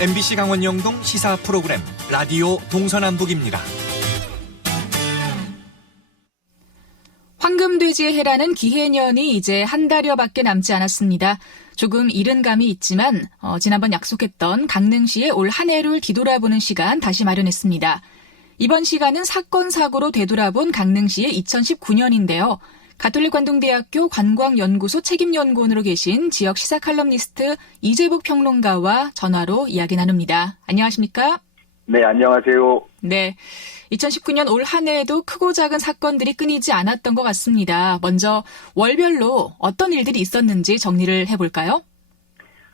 MBC 강원 영동 시사 프로그램 라디오 동서남북입니다. 황금돼지의 해라는 기해년이 이제 한 달여밖에 남지 않았습니다. 조금 이른 감이 있지만 지난번 약속했던 강릉시의 올 한 해를 뒤돌아보는 시간 다시 마련했습니다. 이번 시간은 사건 사고로 되돌아본 강릉시의 2019년인데요. 가톨릭 관동대학교 관광연구소 책임연구원으로 계신 지역 시사 칼럼니스트 이재복 평론가와 전화로 이야기 나눕니다. 안녕하십니까? 네, 안녕하세요. 네, 2019년 올 한 해에도 크고 작은 사건들이 끊이지 않았던 것 같습니다. 먼저 월별로 어떤 일들이 있었는지 정리를 해볼까요?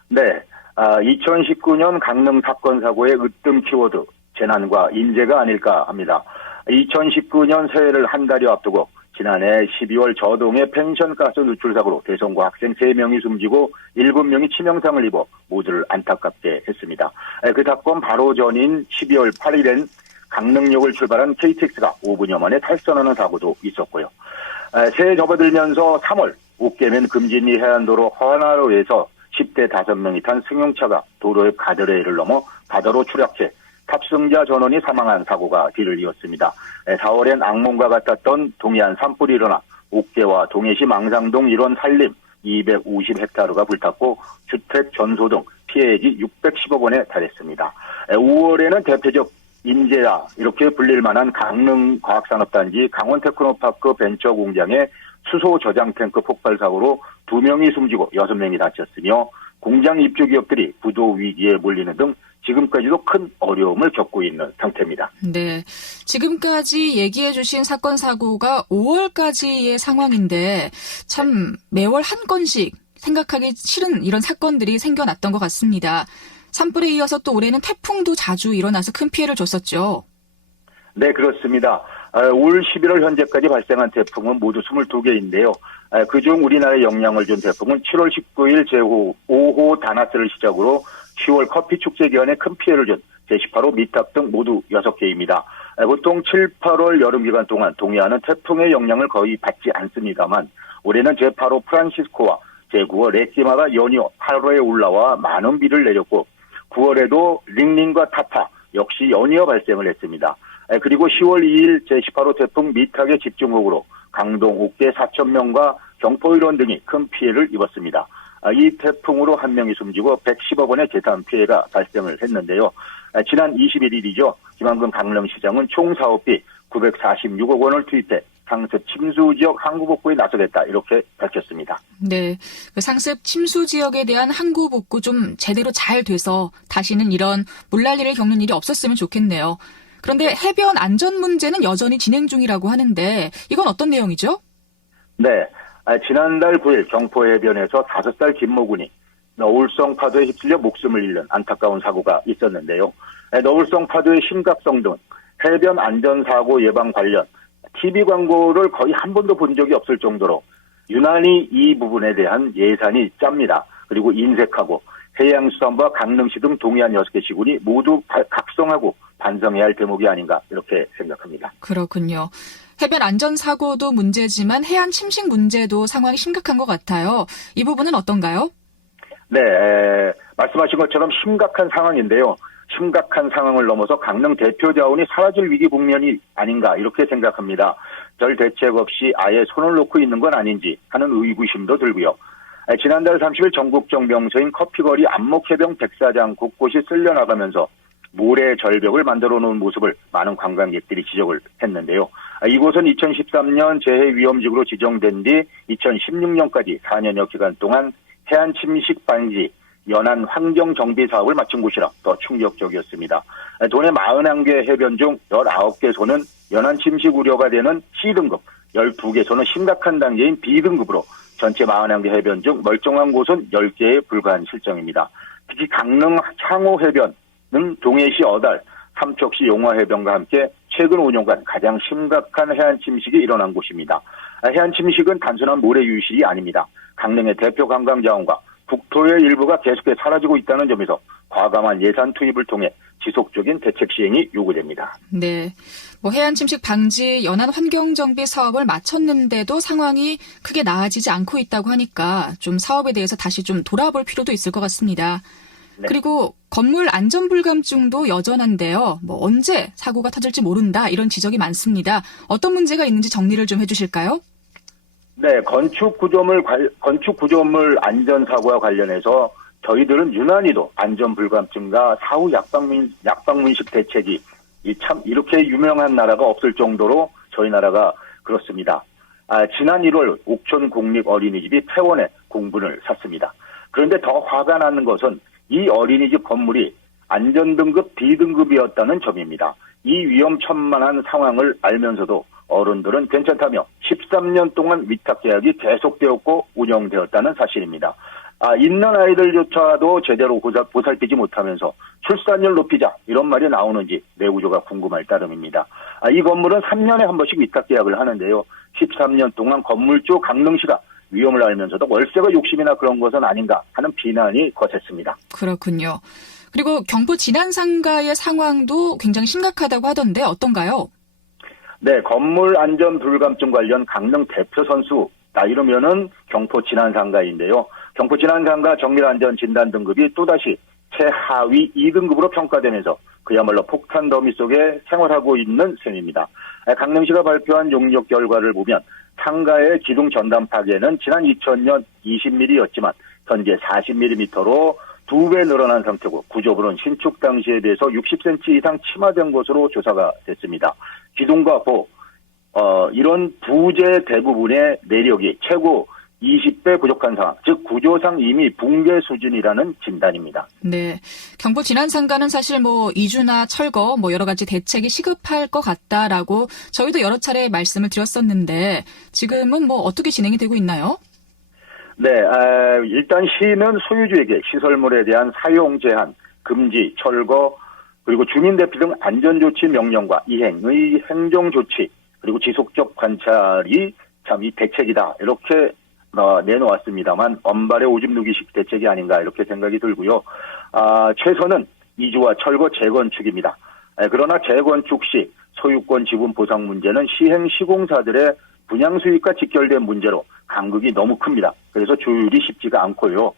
네, 2019년 강릉 사건 사고의 으뜸 키워드, 재난과 인재가 아닐까 합니다. 2019년 새해를 한 달여 앞두고 지난해 12월 저동의 펜션가스 누출 사고로 대성고 학생 3명이 숨지고 7명이 치명상을 입어 모두를 안타깝게 했습니다. 그 사건 바로 전인 12월 8일엔 강릉역을 출발한 KTX가 5분여 만에 탈선하는 사고도 있었고요. 새해 접어들면서 3월 옥계면 금진리 해안도로 허안하로에서 10대 5명이 탄 승용차가 도로의 가드레일을 넘어 바다로 추락해 탑승자 전원이 사망한 사고가 뒤를 이었습니다. 4월엔 악몽과 같았던 동해안 산불이 일어나 옥계와 동해시 망상동 일원 산림 250헥타르가 불탔고 주택 전소 등 피해액이 610억 원에 달했습니다. 5월에는 대표적 인재라 이렇게 불릴 만한 강릉과학산업단지 강원테크노파크 벤처공장의 수소 저장 탱크 폭발 사고로 2명이 숨지고 6명이 다쳤으며 공장 입주 기업들이 부도 위기에 몰리는 등 지금까지도 큰 어려움을 겪고 있는 상태입니다. 네, 지금까지 얘기해 주신 사건 사고가 5월까지의 상황인데 참 매월 한 건씩 생각하기 싫은 이런 사건들이 생겨났던 것 같습니다. 산불에 이어서 또 올해는 태풍도 자주 일어나서 큰 피해를 줬었죠. 네, 그렇습니다. 올 11월 현재까지 발생한 태풍은 모두 22개인데요. 그중 우리나라에 영향을 준 태풍은 7월 19일 제5호 다나스를 시작으로 10월 커피 축제 기간에 큰 피해를 준 제18호 미탑 등 모두 6개입니다. 보통 7, 8월 여름 기간 동안 동해안은 태풍의 영향을 거의 받지 않습니다만 올해는 제8호 프란시스코와 제9호 레키마가 연이어 8월에 올라와 많은 비를 내렸고 9월에도 링링과 타파 역시 연이어 발생을 했습니다. 그리고 10월 2일 제18호 태풍 미탁의 집중호우로 강동, 옥계 4,000명과 경포 일원 등이 큰 피해를 입었습니다. 이 태풍으로 1명이 숨지고 110억 원의 재산 피해가 발생을 했는데요. 지난 21일이죠. 김한근 강릉시장은 총 사업비 946억 원을 투입해 상습 침수 지역 항구 복구에 나서겠다 이렇게 밝혔습니다. 네, 그 상습 침수 지역에 대한 항구 복구 좀 제대로 잘 돼서 다시는 이런 물난리를 겪는 일이 없었으면 좋겠네요. 그런데 해변 안전 문제는 여전히 진행 중이라고 하는데 이건 어떤 내용이죠? 네, 지난달 9일 경포 해변에서 5살 김모군이 너울성 파도에 휩쓸려 목숨을 잃는 안타까운 사고가 있었는데요. 너울성 파도의 심각성 등 해변 안전사고 예방 관련 TV 광고를 거의 한 번도 본 적이 없을 정도로 유난히 이 부분에 대한 예산이 짭니다. 그리고 인색하고 해양수산부와 강릉시 등 동해안 6개 시군이 모두 각성하고 반성해야 할 대목이 아닌가 이렇게 생각합니다. 그렇군요. 해변 안전사고도 문제지만 해안 침식 문제도 상황이 심각한 것 같아요. 이 부분은 어떤가요? 네, 말씀하신 것처럼 심각한 상황인데요. 심각한 상황을 넘어서 강릉 대표 자원이 사라질 위기 국면이 아닌가 이렇게 생각합니다. 별 대책 없이 아예 손을 놓고 있는 건 아닌지 하는 의구심도 들고요. 지난달 30일 전국적 명소인 커피거리 안목해변 백사장 곳곳이 쓸려나가면서 모래 절벽을 만들어 놓은 모습을 많은 관광객들이 지적을 했는데요. 이곳은 2013년 재해위험지구로 지정된 뒤 2016년까지 4년여 기간 동안 해안 침식 방지 연안 환경 정비 사업을 마친 곳이라 더 충격적이었습니다. 도내 41개 해변 중 19개소는 연안 침식 우려가 되는 C등급, 12개소는 심각한 단계인 B등급으로 전체 41개 해변 중 멀쩡한 곳은 10개에 불과한 실정입니다. 특히 강릉 향호 해변은 동해시 어달, 삼척시 용화해변과 함께 최근 5년간 가장 심각한 해안 침식이 일어난 곳입니다. 해안 침식은 단순한 모래 유실이 아닙니다. 강릉의 대표 관광자원과 국토의 일부가 계속해 사라지고 있다는 점에서 과감한 예산 투입을 통해 지속적인 대책 시행이 요구됩니다. 네, 해안 침식 방지 연안 환경 정비 사업을 마쳤는데도 상황이 크게 나아지지 않고 있다고 하니까 좀 사업에 대해서 다시 좀 돌아볼 필요도 있을 것 같습니다. 네. 그리고 건물 안전불감증도 여전한데요. 언제 사고가 터질지 모른다 이런 지적이 많습니다. 어떤 문제가 있는지 정리를 좀 해주실까요? 네, 건축 구조물 안전사고와 관련해서 저희들은 유난히도 안전불감증과 사후 약방문식 대책이 참 이렇게 유명한 나라가 없을 정도로 저희 나라가 그렇습니다. 지난 1월 옥천 국립어린이집이 폐원의 공분을 샀습니다. 그런데 더 화가 나는 것은 이 어린이집 건물이 안전등급 B등급이었다는 점입니다. 이 위험천만한 상황을 알면서도 어른들은 괜찮다며 13년 동안 위탁계약이 계속되었고 운영되었다는 사실입니다. 있는 아이들조차도 제대로 보살피지 못하면서 출산율 높이자 이런 말이 나오는지 내구조가 궁금할 따름입니다. 이 건물은 3년에 한 번씩 위탁계약을 하는데요. 13년 동안 건물주 강릉시가 위험을 알면서도 월세가 욕심이나 그런 것은 아닌가 하는 비난이 거셌습니다. 그렇군요. 그리고 경포 진안상가의 상황도 굉장히 심각하다고 하던데 어떤가요? 네, 건물 안전 불감증 관련 강릉 대표 선수 이르면은 경포 진안상가인데요. 경포 진안상가 정밀안전 진단 등급이 또다시 최하위 2등급으로 평가되면서 그야말로 폭탄 더미 속에 생활하고 있는 셈입니다. 강릉시가 발표한 용역 결과를 보면 상가의 기둥 전담 파괴는 지난 2000년 20mm였지만 현재 40mm로 2배 늘어난 상태고 구조물은 신축 당시에 비해서 60cm 이상 침하된 것으로 조사가 됐습니다. 기둥과 보 이런 부재 대부분의 내력이 최고 20배 부족한 상황, 즉 구조상 이미 붕괴 수준이라는 진단입니다. 네, 경포 진안상가는 사실 이주나 철거 여러 가지 대책이 시급할 것 같다라고 저희도 여러 차례 말씀을 드렸었는데 지금은 어떻게 진행이 되고 있나요? 네, 일단 시는 소유주에게 시설물에 대한 사용 제한, 금지, 철거, 그리고 주민 대피 등 안전조치 명령과 이행의 행정조치, 그리고 지속적 관찰이 참 이 대책이다. 이렇게 내놓았습니다만 언발의 오줌 누기식 대책이 아닌가 이렇게 생각이 들고요. 최선은 이주와 철거 재건축입니다. 그러나 재건축 시 소유권 지분 보상 문제는 시행 시공사들의 분양 수익과 직결된 문제로 간극이 너무 큽니다. 그래서 조율이 쉽지가 않고요.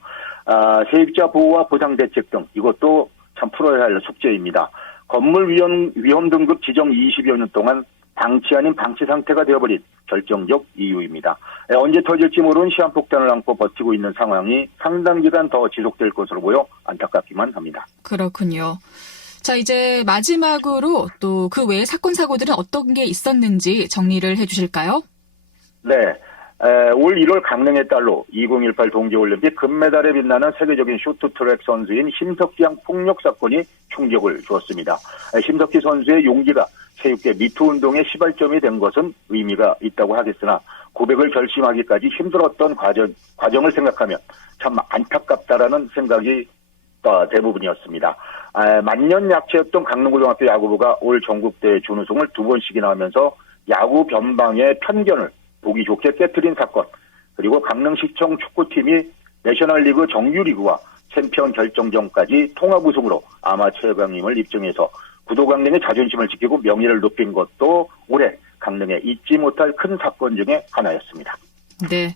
세입자 보호와 보상 대책 등 이것도 참 풀어야 할 숙제입니다. 건물 위험 등급 지정 20여 년 동안 방치 아닌 방치 상태가 되어버린 결정적 이유입니다. 언제 터질지 모르는 시한폭탄을 안고 버티고 있는 상황이 상당 기간 더 지속될 것으로 보여 안타깝기만 합니다. 그렇군요. 자, 이제 마지막으로 또 그 외의 사건 사고들은 어떤 게 있었는지 정리를 해주실까요? 네. 올 1월 강릉의 딸로 2018 동계올림픽 금메달에 빛나는 세계적인 쇼트트랙 선수인 심석희 양 폭력 사건이 충격을 주었습니다. 심석희 선수의 용기가 체육계 미투 운동의 시발점이 된 것은 의미가 있다고 하겠으나 고백을 결심하기까지 힘들었던 과정을 생각하면 참 안타깝다라는 생각이 대부분이었습니다. 만년 약체였던 강릉고등학교 야구부가 올 전국대회 준우승을 2번씩이나 하면서 야구 변방의 편견을 보기 좋게 깨트린 사건, 그리고 강릉시청 축구팀이 내셔널리그 정규리그와 챔피언 결정전까지 통합 우승으로 아마추어 강림을 입증해서 구도 강릉의 자존심을 지키고 명예를 높인 것도 올해 강릉에 잊지 못할 큰 사건 중에 하나였습니다. 네.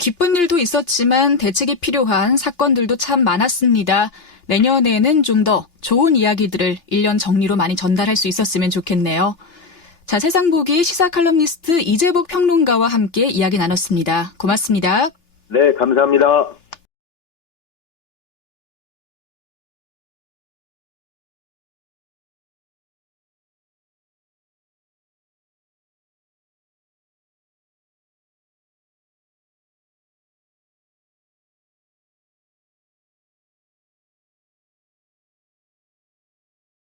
기쁜 일도 있었지만 대책이 필요한 사건들도 참 많았습니다. 내년에는 좀 더 좋은 이야기들을 1년 정리로 많이 전달할 수 있었으면 좋겠네요. 자, 세상보기 시사 칼럼니스트 이재복 평론가와 함께 이야기 나눴습니다. 고맙습니다. 네, 감사합니다.